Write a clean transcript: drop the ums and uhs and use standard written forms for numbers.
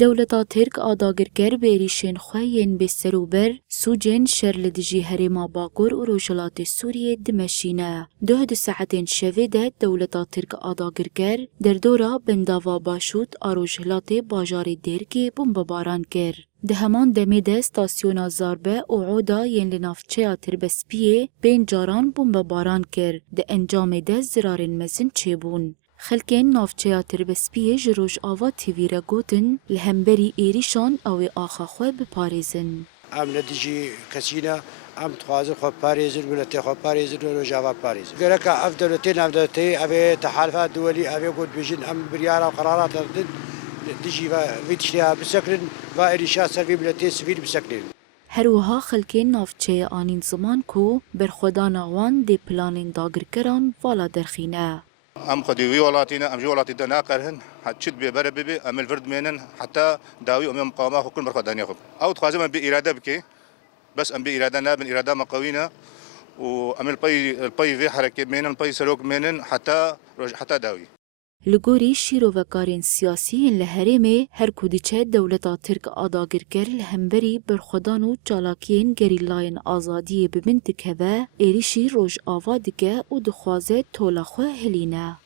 دولتا ترک آداگرگر بریشن خوین به سروبر سوجن شرل دجی هرما باکور و روجلات سوریه دمشینه. 2 ساعتين شویده دولتا ترک آداگرگر در دورا بنداوا باشود آروجلات باجار درکی بمباران کر. ده همان دمیده ستاسیونا زاربه و عودا ین لنافچه تربسپیه بین جاران بمباران کر. ده انجام ده زرارن مزن چه بون. خلکین نافچه تربسپیه جروج آوا تیویره گوتن لهمبری ایریشان او آخا خواه بپاریزن. ام ندیجی کسینا ام تخازن خواه پاریزن ولتی خواه پاریزن و جواب پاریزن. گرک افدالتی اوی تحالفات دولی اوی گود بیشین ام بریارا و قرارات دن دیجی و ویتشیا بسکرن و ایریشا سروی بلتی سفیر بسکرن. هروها خلکین نافچه آنین زمان کو برخودان آوان دی پلانین داگر کران والا درخینه. ام خديوي ولاتينا ام جو ولاتي دناقرهن حتشد ببر ببي ام الفرد منن حتى داوي ام مقامه كل مرخ دانيخ او تخازم باراده بكي بس ام باراده ناب اراده مقوينا وام البي في حركه منن البي سلوك منن حتى داوي لگوری شیروکارین سیاسی لهرمه هر کودیچه دولتا ترک آداگرگر لهمبری برخودان و چالاکین گریلاین آزادی ببنتکه و ایریشی روش آوادگه و دخوازه طولخواه هلینه.